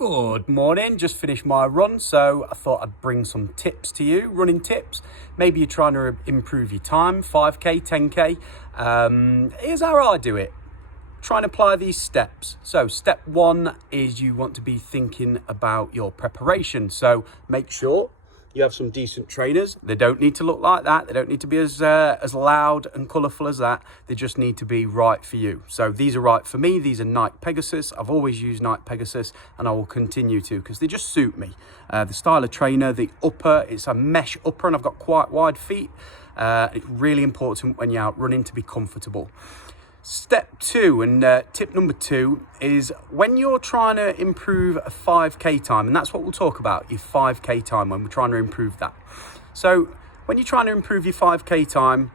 Good morning, just finished my run, so I thought I'd bring some tips to you, running tips. Maybe you're trying to improve your time, 5k, 10k. Here's how I do it. Try and apply these steps. So step one is you want to be thinking about your preparation. So make sure you have some decent trainers. They don't need to look like that. They don't need to be as loud and colourful as that. They just need to be right for you. So these are right for me. These are Nike Pegasus. I've always used Nike Pegasus and I will continue to because they just suit me. The style of trainer, the upper, it's a mesh upper and I've got quite wide feet. It's really important when you're out running to be comfortable. Step two and tip number two is when you're trying to improve a 5k time, and that's what we'll talk about, your 5k time when we're trying to improve that. So when you're trying to improve your 5k time,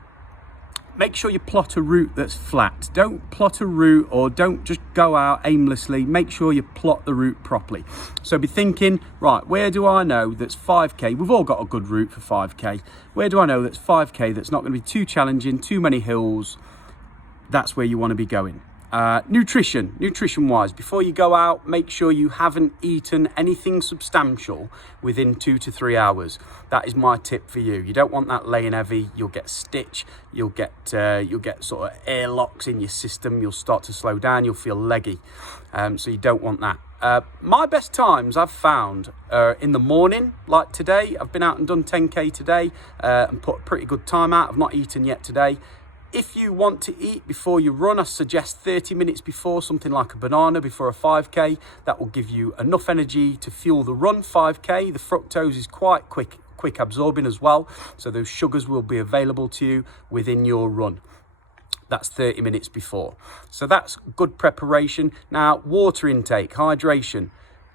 make sure you plot a route that's flat. Don't plot a route or don't just go out aimlessly. Make sure you plot the route properly. So be thinking, right, where do I know that's 5k? We've all got a good route for 5k. Where do I know that's 5k that's not going to be too challenging, too many hills? That's where you want to be going. Nutrition wise, before you go out, make sure you haven't eaten anything substantial within 2 to 3 hours. That is my tip for you. You don't want that laying heavy. You'll get stitch. You'll get sort of air locks in your system. You'll start to slow down. You'll feel leggy. So you don't want that. My best times I've found in the morning, like today. I've been out and done 10k today and put a pretty good time out. I've not eaten yet today. If you want to eat before you run, I suggest 30 minutes before, something like a banana before a 5k. That will give you enough energy to fuel the run 5k. The fructose is quite quick absorbing as well. So those sugars will be available to you within your run. That's 30 minutes before. So that's good preparation. Now, water intake, hydration.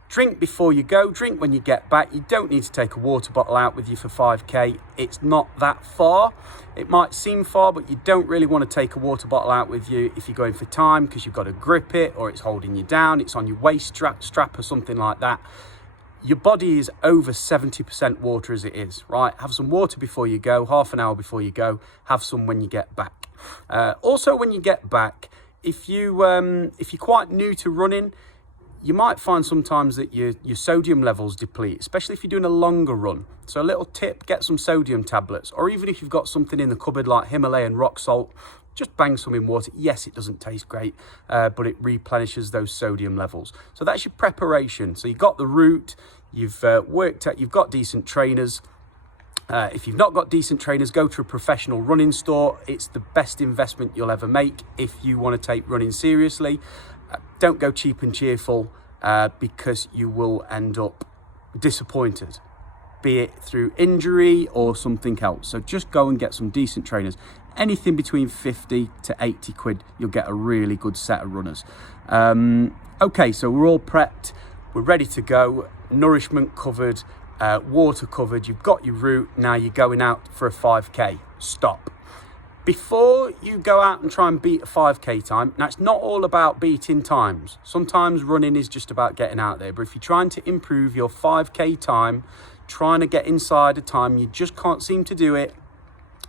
Drink before you go, drink when you get back. You don't need to take a water bottle out with you for 5k. It's not that far. It might seem far, but you don't really want to take a water bottle out with you if you're going for time because you've got to grip it or it's holding you down, it's on your waist strap or something like that. Your body is over 70% water as it is, right? Have some water before you go, half an hour before you go. Have some when you get back. Also, when you get back, if you're quite new to running, you might find sometimes that your sodium levels deplete, especially if you're doing a longer run. So a little tip, get some sodium tablets, or even if you've got something in the cupboard like Himalayan rock salt, just bang some in water. Yes, it doesn't taste great, but it replenishes those sodium levels. So that's your preparation. So you've got the route, you've worked out, you've got decent trainers. If you've not got decent trainers, go to a professional running store. It's the best investment you'll ever make if you want to take running seriously. Don't go cheap and cheerful because you will end up disappointed, be it through injury or something else. So just go and get some decent trainers. Anything between 50 to 80 quid, you'll get a really good set of runners. Okay, so we're all prepped. We're ready to go. Nourishment covered, water covered. You've got your route. Now you're going out for a 5k. Stop. Before you go out and try and beat a 5k time, now it's not all about beating times. Sometimes running is just about getting out there. But if you're trying to improve your 5k time, trying to get inside a time, you just can't seem to do it,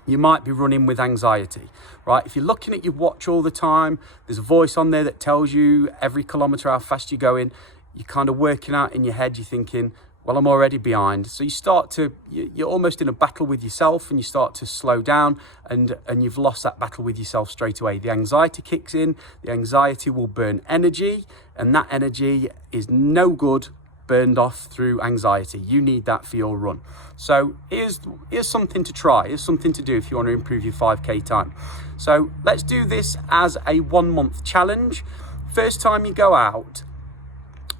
you might be running with anxiety, right? If you're looking at your watch all the time, there's a voice on there that tells you every kilometre how fast you're going. You're kind of working out in your head, you're thinking, well, I'm already behind. So you're almost in a battle with yourself and you start to slow down and you've lost that battle with yourself straight away. The anxiety kicks in, the anxiety will burn energy and that energy is no good burned off through anxiety. You need that for your run. So here's something to try, here's something to do if you want to improve your 5k time. So let's do this as a 1 month challenge. First time you go out,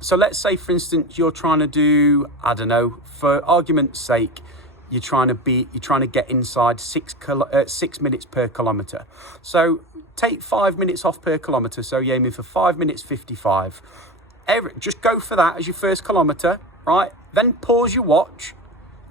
so let's say, for instance, you're trying to do, I don't know, for argument's sake, you're trying to get inside 6 minutes per kilometre. So take 5 minutes off per kilometre. So you're aiming for 5 minutes 55. Just go for that as your first kilometre, right? Then pause your watch.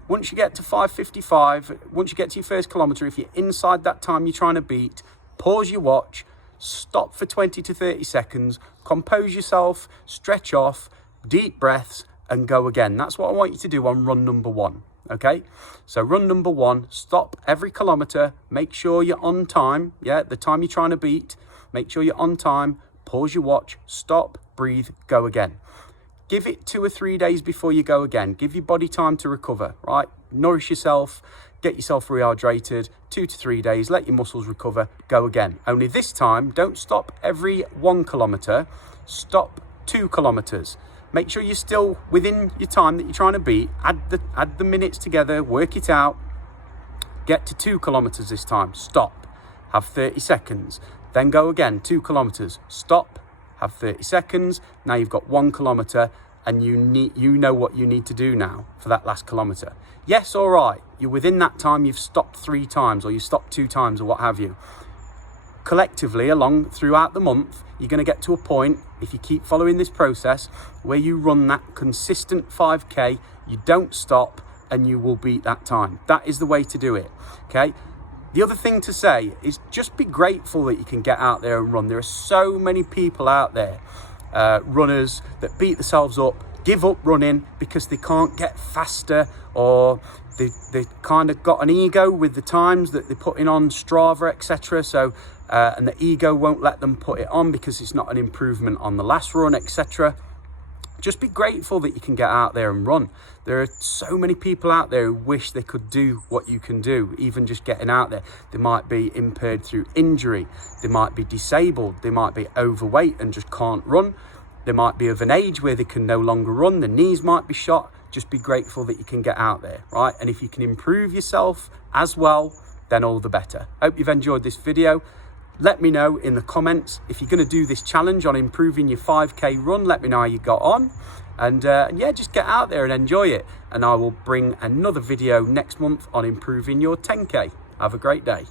Once you get to 5:55, once you get to your first kilometre, if you're inside that time you're trying to beat, pause your watch. Stop for 20 to 30 seconds, compose yourself, stretch off, deep breaths, and go again. That's what I want you to do on run number 1, okay? So run number 1, stop every kilometre, make sure you're on time, the time you're trying to beat, make sure you're on time, pause your watch, stop, breathe, go again. Give it 2 or 3 days before you go again. Give your body time to recover, right? Nourish yourself, get yourself rehydrated, 2 to 3 days, let your muscles recover, go again. Only this time, don't stop every 1 kilometre, stop 2 kilometres. Make sure you're still within your time that you're trying to beat. Add the minutes together, work it out. Get to 2 kilometres this time, stop, have 30 seconds. Then go again, 2 kilometres, stop, have 30 seconds. Now you've got 1 kilometre and you know what you need to do now for that last kilometre. Yes, all right, you're within that time, you've stopped 3 times or you stopped 2 times or what have you. Collectively, throughout the month, you're going to get to a point, if you keep following this process, where you run that consistent 5K, you don't stop, and you will beat that time. That is the way to do it, okay? The other thing to say is just be grateful that you can get out there and run. There are so many people out there, runners, that beat themselves up, give up running because they can't get faster, or they kind of got an ego with the times that they're putting on Strava, etc. So, and the ego won't let them put it on because it's not an improvement on the last run, etc. Just be grateful that you can get out there and run. There are so many people out there who wish they could do what you can do, even just getting out there. They might be impaired through injury. They might be disabled. They might be overweight and just can't run. They might be of an age where they can no longer run. The knees might be shot. Just be grateful that you can get out there, right? And if you can improve yourself as well, then all the better. Hope you've enjoyed this video. Let me know in the comments if you're going to do this challenge on improving your 5K run. Let me know how you got on. And yeah, just get out there and enjoy it. And I will bring another video next month on improving your 10K. Have a great day.